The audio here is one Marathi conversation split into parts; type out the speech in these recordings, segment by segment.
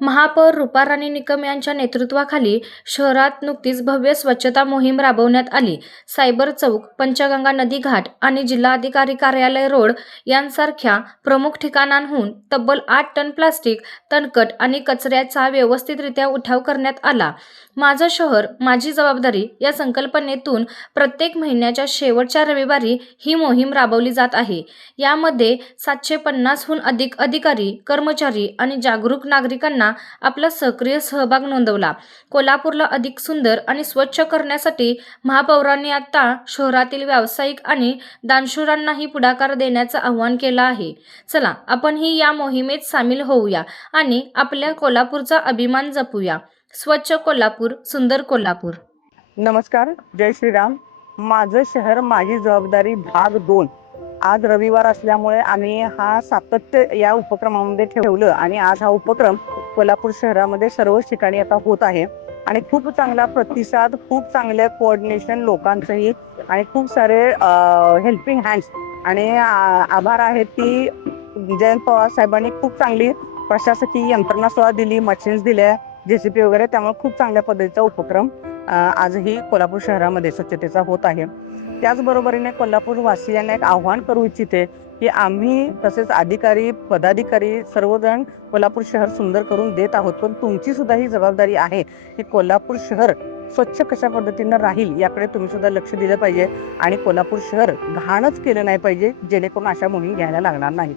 महापौर रूपा राणी निकम यांच्या नेतृत्वाखाली शहरात नुकतीच भव्य स्वच्छता मोहीम राबवण्यात आली. सायबर चौक, पंचगंगा नदी घाट आणि जिल्हाधिकारी कार्यालय रोड यांसारख्या प्रमुख ठिकाणांहून तब्बल 8 टन प्लास्टिक, तणकट आणि कचऱ्याचा व्यवस्थितरित्या उठाव करण्यात आला. माझं शहर माझी जबाबदारी या संकल्पनेतून प्रत्येक महिन्याच्या शेवटच्या रविवारी ही मोहीम राबवली जात आहे. यामध्ये 750हून अधिक अधिकारी, कर्मचारी आणि जागरूक नागरिकांना आपला सक्रिय सहभाग नोंदवला. कोल्हापूरला अधिक सुंदर आणि स्वच्छ करण्यासाठी महापौरांनी आता शहरातील व्यावसायिक आणि दानशूरांनाही पुढाकार देण्याचं आवाहन केलं आहे. चला आपणही या मोहिमेत सामील होऊया आणि आपल्या कोल्हापूरचा अभिमान जपूया. स्वच्छ कोल्हापूर, सुंदर कोल्हापूर. नमस्कार, जय श्रीराम. माझं शहर माझी जबाबदारी भाग 2. आज रविवार असल्यामुळे आम्ही हा सातत्य या उपक्रमामध्ये ठेवलं आणि आज हा उपक्रम कोल्हापूर शहरामध्ये सर्वच ठिकाणी आता होत आहे आणि खूप चांगला प्रतिसाद, खूप चांगले कोऑर्डिनेशन लोकांचंही आणि खूप सारे हेल्पिंग हँड्स आणि आभार आहेत की जयंत पवार साहेबांनी खूप चांगली प्रशासकीय यंत्रणा सुद्धा दिली, मशीन्स दिल्या, JCP वगैरे. त्यामुळे खूप चांगल्या पद्धतीचा उपक्रम आजही कोल्हापूर शहरामध्ये स्वच्छतेचा होत आहे. त्याचबरोबरीने कोल्हापूर वासियांना एक आव्हान करू इच्छिते की आम्ही तसेच अधिकारी, पदाधिकारी सर्वजण कोल्हापूर शहर सुंदर करून देत आहोत, पण तुमची सुद्धा ही जबाबदारी आहे की कोल्हापूर शहर स्वच्छ कशा पद्धतीनं राहील याकडे तुम्ही सुद्धा लक्ष दिलं पाहिजे आणि कोल्हापूर शहर घाणच केलं नाही पाहिजे, जेणेकरून अशा मोहीम घ्यायला लागणार नाहीत.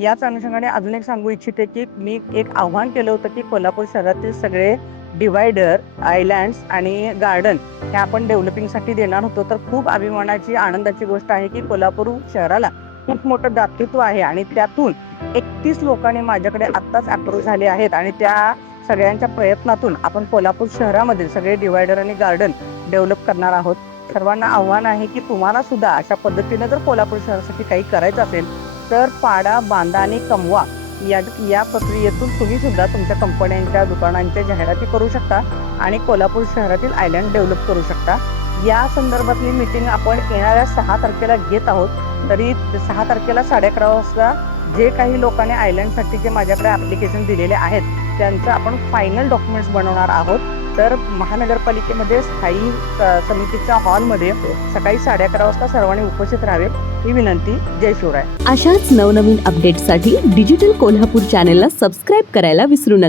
याच अनुषंगाने अजून एक सांगू इच्छिते की मी एक आव्हान केलं होतं की कोल्हापूर शहरातील सगळे डिवायडर, आयलँड्स आणि गार्डन हे आपण डेव्हलपिंगसाठी देणार होतो. तर खूप अभिमानाची, आनंदाची गोष्ट आहे की कोल्हापूर शहराला खूप मोठं दातृत्व आहे आणि त्यातून 31 लोकांनी माझ्याकडे आत्ताच अप्रोच झाले आहेत आणि त्या सगळ्यांच्या प्रयत्नातून आपण कोल्हापूर शहरामध्ये सगळे डिवायडर आणि गार्डन डेव्हलप करणार आहोत. सर्वांना आव्हान आहे की तुम्हाला सुद्धा अशा पद्धतीनं जर कोल्हापूर शहरासाठी काही करायचं असेल तर पाडा, बांधा आणि कमवा या प्रक्रियेतून तुम्ही सुद्धा तुमच्या कंपन्यांच्या, दुकानांच्या जाहिराती करू शकता आणि कोल्हापूर शहरातील आयलँड डेव्हलप करू शकता. या संदर्भातली मीटिंग आपण येणाऱ्या 6 तारखेला घेत आहोत. तरी 6 तारखेला 11:30 वाजता जे काही लोकांनी आयलँडसाठीचे माझ्याकडे ॲप्लिकेशन दिलेले आहेत त्यांचं आपण फायनल डॉक्युमेंट्स बनवणार आहोत. तर महानगरपालिकेमध्ये स्थायी समितीच्या हॉलमध्ये सकाळी 11:30 वाजता सर्वांनी उपस्थित राहावे ही विनंती. जय शिवराय. अशाच नवनवीन अपडेट्ससाठी डिजिटल कोल्हापूर चॅनेलला सबस्क्राईब करायला विसरू नका.